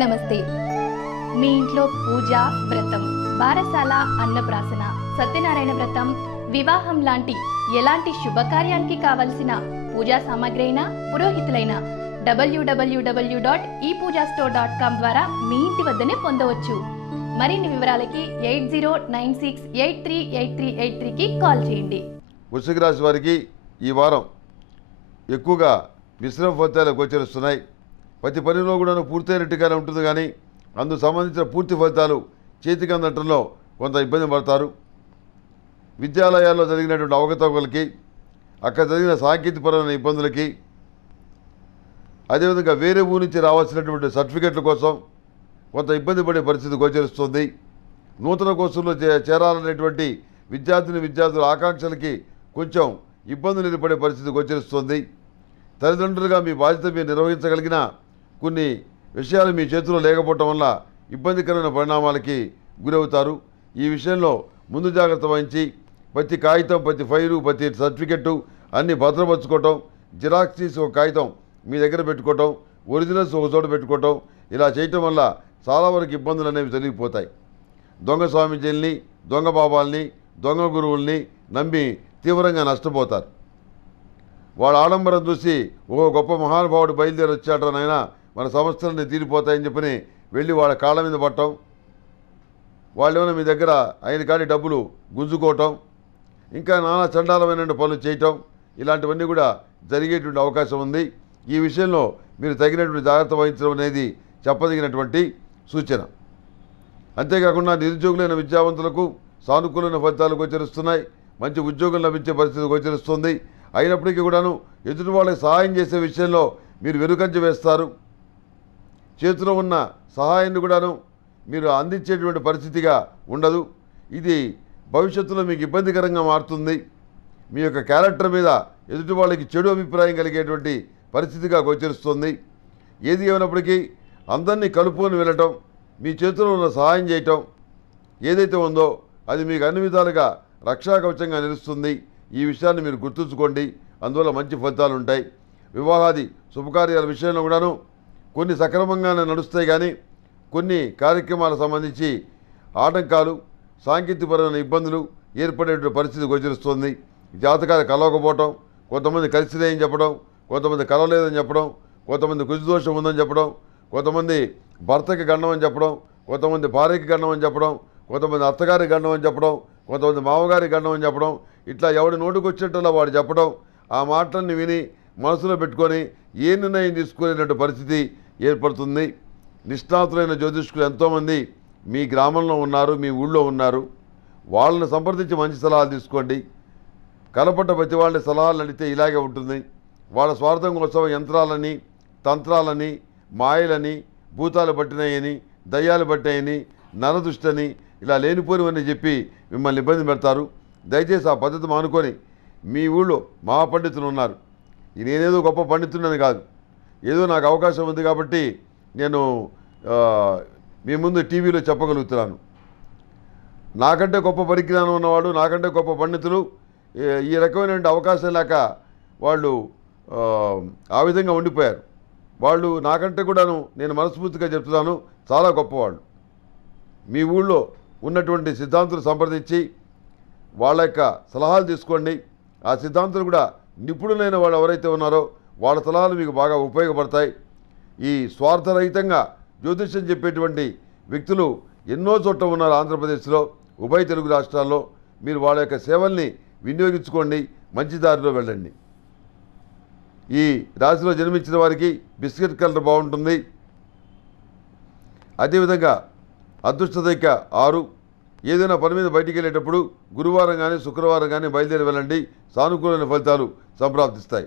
నమస్తే. మీ ఇంట్లో పూజ, వ్రతం, బారసాల, అన్నప్రాసన, సత్యనారాయణ వ్రతం, వివాహం లాంటి ఎలాంటి శుభకార్యానికి కావలసిన పూజా సామాగ్రి అయినా, పురోహితులైన www.epoojastore.com ద్వారా మీ ఇంటి వద్దనే పొందవచ్చు. మరిన్ని వివరాలకి 8096838383కి కాల్ చేయండి. వృశ్చిక రాశి వారికి ఈ వారం ఎక్కువగా మిశ్రమ ఫలితాలు గోచరిస్తున్నాయి. ప్రతి పనిలో కూడా పూర్తయినట్టుగానే ఉంటుంది, కానీ అందుకు సంబంధించిన పూర్తి ఫలితాలు చేతికి అందటంలో కొంత ఇబ్బంది పడతారు. విద్యాలయాల్లో జరిగినటువంటి అవకతవకలకి, అక్కడ జరిగిన సాంకేతికపరమైన ఇబ్బందులకి, అదేవిధంగా వేరే ఊరి నుంచి రావాల్సినటువంటి సర్టిఫికెట్ల కోసం కొంత ఇబ్బంది పడే పరిస్థితి గోచరిస్తుంది. నూతన కోర్సుల్లో చేరాలనేటువంటి విద్యార్థుల ఆకాంక్షలకి కొంచెం ఇబ్బందులు ఏర్పడే పరిస్థితి గోచరిస్తుంది. తల్లిదండ్రులుగా మీ బాధ్యత మీరు నిర్వహించగలిగిన కొన్ని విషయాలు మీ చేతిలో లేకపోవటం వల్ల ఇబ్బందికరమైన పరిణామాలకి గురవుతారు. ఈ విషయంలో ముందు జాగ్రత్త వహించి ప్రతి కాగితం, ప్రతి ఫైలు, ప్రతి సర్టిఫికెట్టు అన్నీ భద్రపరచుకోవటం, జిరాక్స్ తీసి ఒక కాగితం మీ దగ్గర పెట్టుకోవటం, ఒరిజినల్స్ ఒక చోట పెట్టుకోవటం, ఇలా చేయటం వల్ల చాలా వరకు ఇబ్బందులు అనేవి తొలగిపోతాయి. దొంగ స్వామీజీల్ని, దొంగ బాబాల్ని, దొంగ గురువుల్ని నమ్మి తీవ్రంగా నష్టపోతారు. వాళ్ళ ఆడంబరం చూసి ఓ గొప్ప మహానుభావుడు బయలుదేరి వచ్చాడనైనా మన సమస్యలన్నీ తీరిపోతాయని చెప్పని వెళ్ళి వాళ్ళ కాళ్ళ మీద పట్టడం, వాళ్ళు ఏమైనా మీ దగ్గర అయిన కానీ డబ్బులు గుంజుకోవటం, ఇంకా నానా చండాలమైన పనులు చేయటం, ఇలాంటివన్నీ కూడా జరిగేటువంటి అవకాశం ఉంది. ఈ విషయంలో మీరు తగినటువంటి జాగ్రత్త వహించడం అనేది చెప్పదగినటువంటి సూచన. అంతేకాకుండా నిరుద్యోగులైన విద్యావంతులకు సానుకూలమైన ఫలితాలు గోచరిస్తున్నాయి. మంచి ఉద్యోగం లభించే పరిస్థితి గోచరిస్తుంది. అయినప్పటికీ కూడాను ఎదుటి వాళ్ళకి సహాయం చేసే విషయంలో మీరు వెనుకంజ వేస్తారు. చేతిలో ఉన్న సహాయాన్ని కూడాను మీరు అందించేటువంటి పరిస్థితిగా ఉండదు. ఇది భవిష్యత్తులో మీకు ఇబ్బందికరంగా మారుతుంది. మీ యొక్క క్యారెక్టర్ మీద ఎదుటి వాళ్ళకి చెడు అభిప్రాయం కలిగేటువంటి పరిస్థితిగా గోచరిస్తుంది. ఏది ఏమైనప్పటికీ అందరినీ కలుపుకొని వెళ్ళటం, మీ చేతిలో ఉన్న సహాయం చేయటం ఏదైతే ఉందో అది మీకు అన్ని విధాలుగా రక్షాకవచంగా నిలుస్తుంది. ఈ విషయాన్ని మీరు గుర్తుంచుకోండి. అందువల్ల మంచి ఫలితాలు ఉంటాయి. వివాహాది శుభకార్యాల విషయంలో కూడాను కొన్ని సక్రమంగానే నడుస్తాయి, కానీ కొన్ని కార్యక్రమాలకు సంబంధించి ఆటంకాలు, సాంకేతికపరమైన ఇబ్బందులు ఏర్పడేటువంటి పరిస్థితి గోచరిస్తుంది. జాతకాలు కలవకపోవటం, కొంతమంది కలిసినాయని చెప్పడం, కొంతమంది కలవలేదని చెప్పడం, కొంతమంది కుజదోషం ఉందని చెప్పడం, కొంతమంది భర్తకి గండం అని చెప్పడం, కొంతమంది భార్యకి గండం అని చెప్పడం, కొంతమంది అత్తగారికి గండం అని చెప్పడం, కొంతమంది మామగారికి గండం అని చెప్పడం, ఇట్లా ఎవడి నోటికి వచ్చేటలా వాడు చెప్పడం, ఆ మాటలను విని మనసులో పెట్టుకొని ఏ నిర్ణయం తీసుకునేటువంటి పరిస్థితి ఏర్పడుతుంది. నిష్ణాతులైన జ్యోతిష్కులు ఎంతోమంది మీ గ్రామంలో ఉన్నారు, మీ ఊళ్ళో ఉన్నారు. వాళ్ళని సంప్రదించి మంచి సలహాలు తీసుకోండి. కనపడ్డ ప్రతి వాళ్ళని సలహాలు అడిగితే ఇలాగే ఉంటుంది. వాళ్ళ స్వార్థం కోసం యంత్రాలని, తంత్రాలని, మాయలని, భూతాలు పట్టినాయని, దయ్యాలు పట్టినాయని, నరదృష్టని, ఇలా లేనిపోనివని చెప్పి మిమ్మల్ని ఇబ్బంది పెడతారు. దయచేసి ఆ పద్ధతి మానుకొని మీ ఊళ్ళో మహాపండితులు ఉన్నారు. నేనేదో గొప్ప పండితుడని కాదు, ఏదో నాకు అవకాశం ఉంది కాబట్టి నేను మీ ముందు టీవీలో చెప్పగలుగుతున్నాను. నాకంటే గొప్ప పరిజ్ఞానం ఉన్నవాడు, నాకంటే గొప్ప పండితులు ఈ రకమైన అవకాశం లేక వాళ్ళు ఆ విధంగా ఉండిపోయారు. వాళ్ళు నాకంటే కూడాను, నేను మనస్ఫూర్తిగా చెప్తున్నాను, చాలా గొప్పవాళ్ళు. మీ ఊళ్ళో ఉన్నటువంటి సిద్ధాంతులు సంప్రదించి వాళ్ళ యొక్క సలహాలు తీసుకోండి. ఆ సిద్ధాంతులు కూడా నిపుణులైన వాళ్ళు ఎవరైతే ఉన్నారో వాళ్ళ సలహాలు మీకు బాగా ఉపయోగపడతాయి. ఈ స్వార్థరహితంగా జ్యోతిష్యం చెప్పేటువంటి వ్యక్తులు ఎన్నో చోట్ల ఉన్నారు. ఆంధ్రప్రదేశ్లో, ఉభయ తెలుగు రాష్ట్రాల్లో మీరు వాళ్ళ యొక్క సేవల్ని వినియోగించుకోండి, మంచి దారిలో వెళ్ళండి. ఈ రాశిలో జన్మించిన వారికి బిస్కెట్ కలర్ బాగుంటుంది. అదేవిధంగా అదృష్ట సంఖ్య 6. ఏదైనా పని మీద బయటికి వెళ్ళేటప్పుడు గురువారం కానీ శుక్రవారం కానీ బయలుదేరి వెళ్ళండి. సానుకూలమైన ఫలితాలు సంప్రాప్తిస్తాయి.